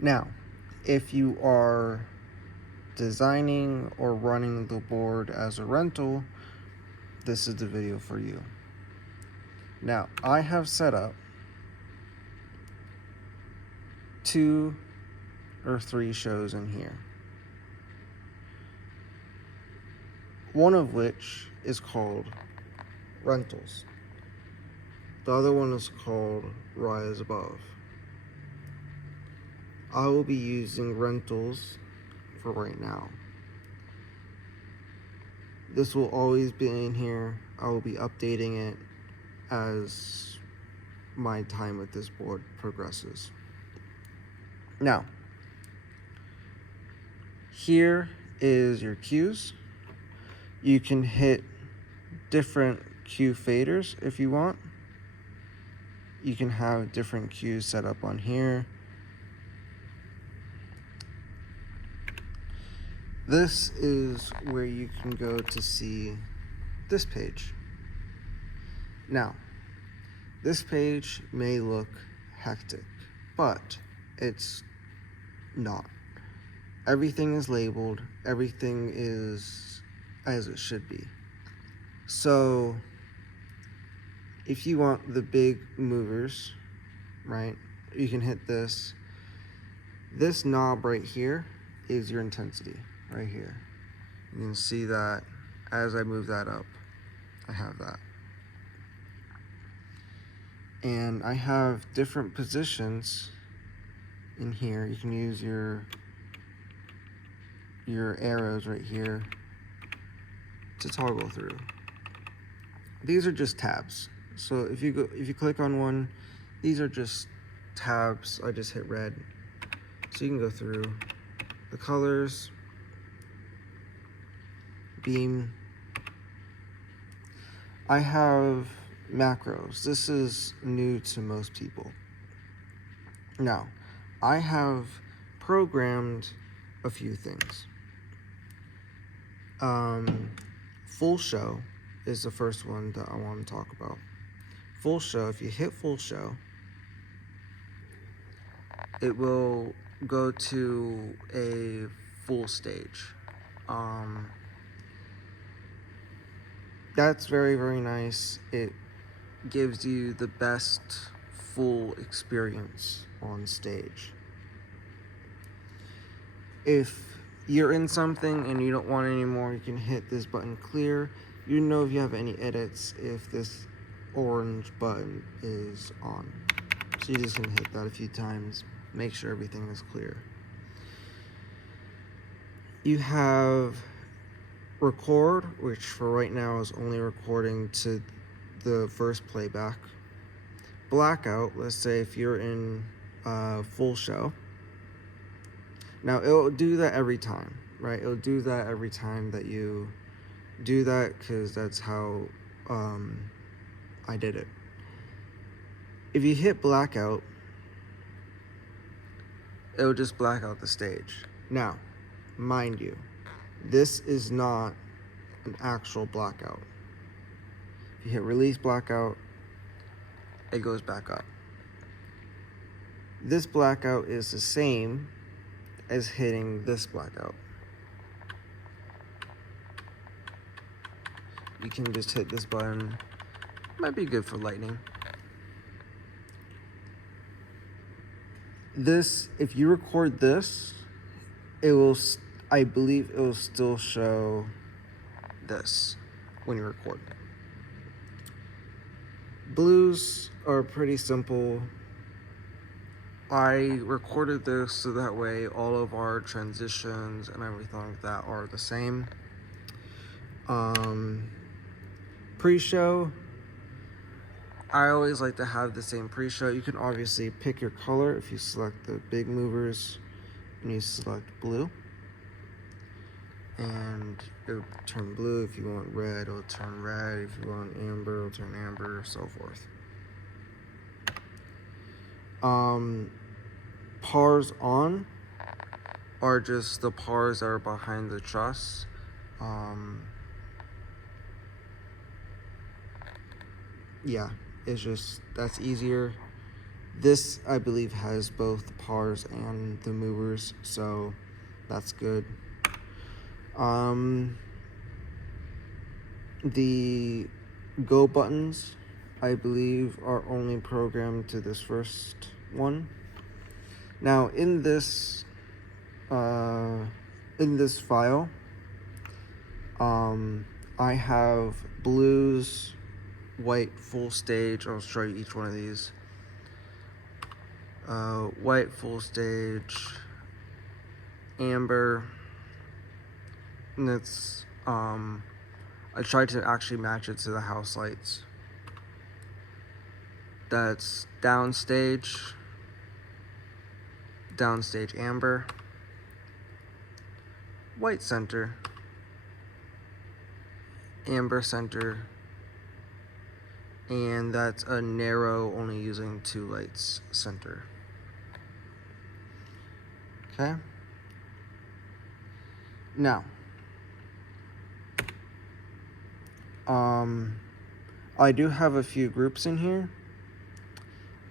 Now, if you are designing or running the board as a rental, this is the video for you. Now, I have set up 2 or 3 shows in here. One of which is called Rentals. The other one is called Rise Above. I will be using Rentals for right now. This will always be in here. I will be updating it as my time with this board progresses. Now, here is your cues. You can hit different cue faders if you want. You can have different cues set up on here. This is where you can go to see this page. Now, this page may look hectic, but it's not. Everything is labeled, everything is as it should be. So, if you want the big movers, right, you can hit this. This knob right here is your intensity, right here. You can see that as I move that up, I have that. And I have different positions in here. You can use your arrows right here to toggle through. These are just tabs. So if you click on one, these are just tabs. I just hit red. So you can go through the colors, beam. I have macros. This is new to most people. Now, I have programmed a few things. Full show is the first one that I want to talk about. Full show, if you hit full show, it will go to a full stage. That's very, very nice. It gives you the best full experience on stage. If you're in something and you don't want it anymore, you can hit this button clear. You know if you have any edits if this orange button is on. So you just can hit that a few times, make sure everything is clear. You have record, which for right now is only recording to the first playback. Blackout, let's say if you're in full show. Now it'll do that every time, right? It'll do that every time that you do that because that's how I did it. If you hit blackout, it'll just black out the stage. Now, mind you, this is not an actual blackout. If you hit release blackout, it goes back up. This blackout is the same as hitting this blackout. You can just hit this button. Might be good for lightning. This, if you record this, it will, I believe it will still show this when you record. Blues are pretty simple. I recorded this so that way all of our transitions and everything like that are the same. Pre-show, I always like to have the same pre-show. You can obviously pick your color if you select the big movers and you select blue. And it'll turn blue. If you want red, it'll turn red. If you want amber, it'll turn amber, so forth. Pars on are just the pars that are behind the truss. Yeah, it's just, that's easier. This, I believe, has both the pars and the movers, so that's good. The go buttons, I believe, are only programmed to this first one. Now, in this file, I have blues, white, full stage. I'll show you each one of these. White, full stage, amber, and it's, I tried to actually match it to the house lights. That's downstage amber, white center, amber center, and that's a narrow, only using 2 lights center. Okay. Now, I do have a few groups in here.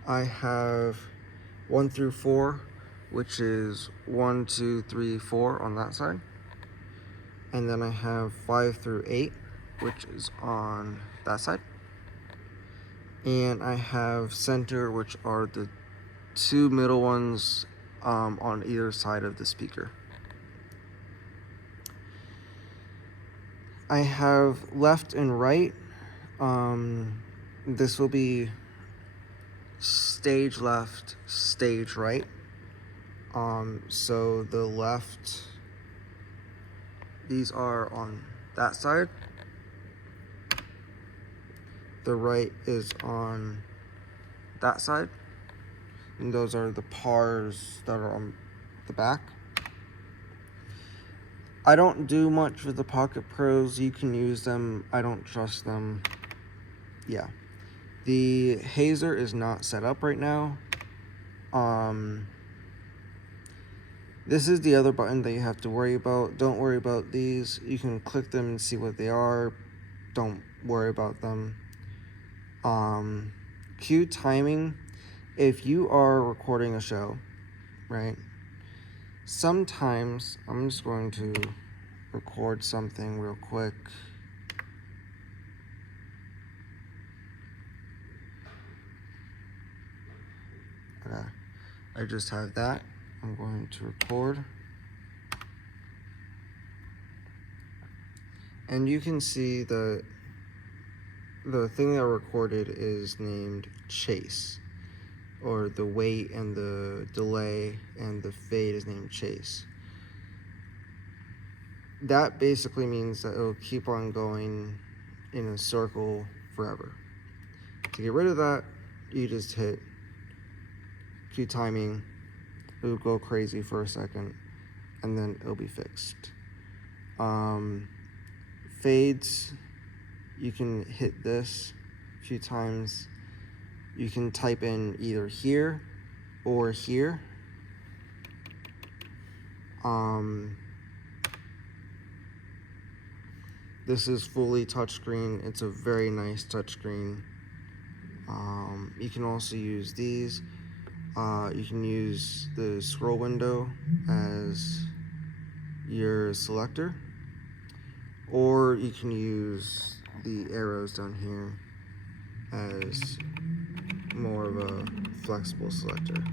I have 1 through 4, which is 1, 2, 3, 4 on that side. And then I have 5 through 8, which is on that side. And I have center, which are the 2 middle ones on either side of the speaker. I have left and right. This will be stage left, stage right. So the left, these are on that side. The right is on that side. And those are the pars that are on the back. I don't do much with the Pocket Pros. You can use them. I don't trust them. Yeah. The hazer is not set up right now. This is the other button that you have to worry about. Don't worry about these. You can click them and see what they are. Don't worry about them. Cue timing. If you are recording a show, right? Sometimes, I'm just going to record something real quick. Okay, I just have that. I'm going to record. And you can see the thing that I recorded is named Chase, or the wait and the delay and the fade is named Chase. That basically means that it'll keep on going in a circle forever. To get rid of that, you just hit cue timing. It'll go crazy for a second, and then it'll be fixed. Fades, you can hit this a few times. You can type in either here or here. This is fully touchscreen. It's a very nice touchscreen. You can also use these. You can use the scroll window as your selector, or you can use the arrows down here as more of a flexible selector.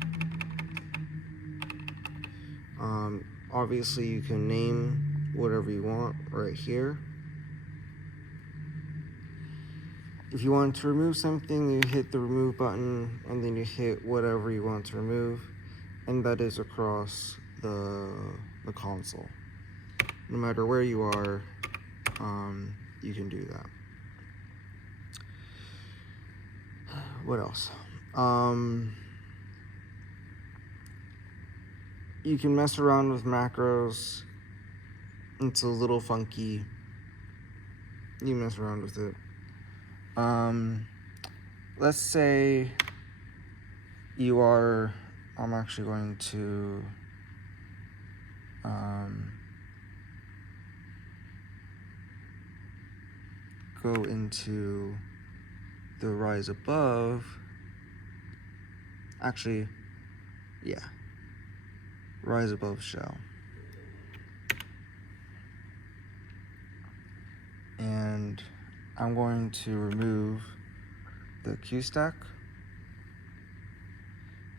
Obviously you can name whatever you want right here. If you want to remove something, you hit the remove button and then you hit whatever you want to remove, and that is across the console. No matter where you are, you can do that. What else? You can mess around with macros. It's a little funky. You mess around with it. Let's say you are, I'm actually going to go into the rise above Actually, yeah. Rise above shell. And I'm going to remove the Q stack.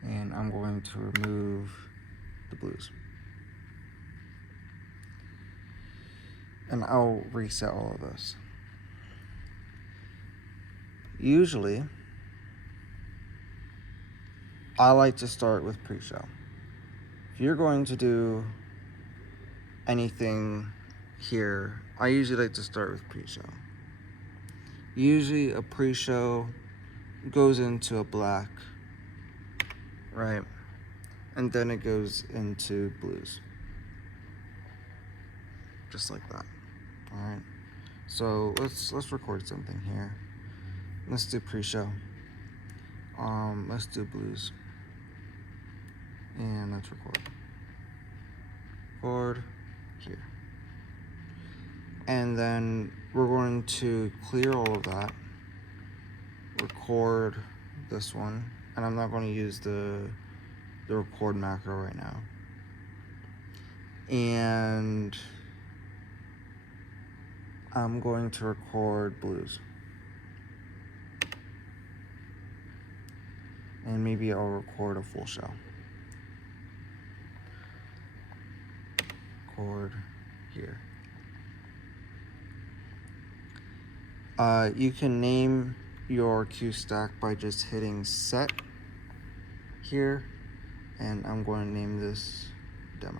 And I'm going to remove the blues. And I'll reset all of this. Usually, I like to start with pre-show. If you're going to do anything here, I usually like to start with pre-show. Usually a pre-show goes into a black, right? And then it goes into blues. Just like that. Alright. So let's record something here. Let's do pre-show. Let's do blues. And let's record. Record here. And then we're going to clear all of that. Record this one. And I'm not going to use the record macro right now. And I'm going to record blues. And maybe I'll record a full shell. Record here. You can name your Q stack by just hitting set here. And I'm going to name this